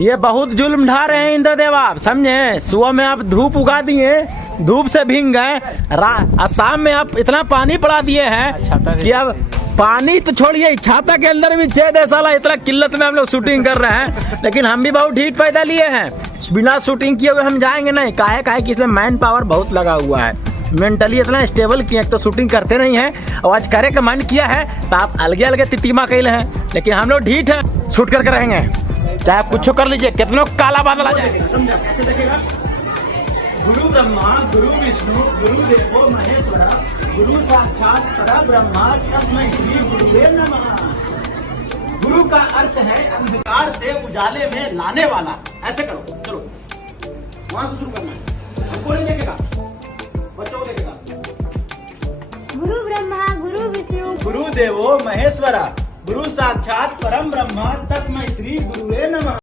ये बहुत जुल्म ढा रहे हैं इंद्रदेव आप, समझे। सुबह में आप धूप उगा दिए, धूप से भीग गए, शाम में आप इतना पानी पड़ा दिए हैं कि अब पानी तो छोड़िए, छाता के अंदर भी छेद है साला। इतना किल्लत में हम लोग शूटिंग कर रहे हैं, लेकिन हम भी बहुत ढीठ पैदा लिए हैं। बिना शूटिंग किए हुए हम जाएंगे नहीं। काहे कि इसमें मैन पावर बहुत लगा हुआ है, मेंटली इतना स्टेबल किए तो शूटिंग करते नहीं हैं। और आज करे का मन किया है तो आप अलगे अलगे तितिमा कैले हैं, लेकिन हम लोग ढीठ हैं, शूट करके रहेंगे चाहे आप कुछ कर लीजिए, कितनों काला बादल आ जाए। समझा कैसे देखेगा? गुरु ब्रह्मा गुरु विष्णु गुरु देवो महेश्वरा गुरु साक्षात परब्रह्मा तस्मै श्री गुरुवे नमः। गुरु का अर्थ है अंधकार से उजाले में लाने वाला। ऐसे करो, चलो वहां से शुरू करना है। हमको नहीं देखेगा, बच्चों को देखेगा। गुरु ब्रह्मा गुरु विष्णु गुरु देवो महेश्वरा गुरु साक्षात परम ब्रह्मा तस्मै श्री गुरुवे नमः।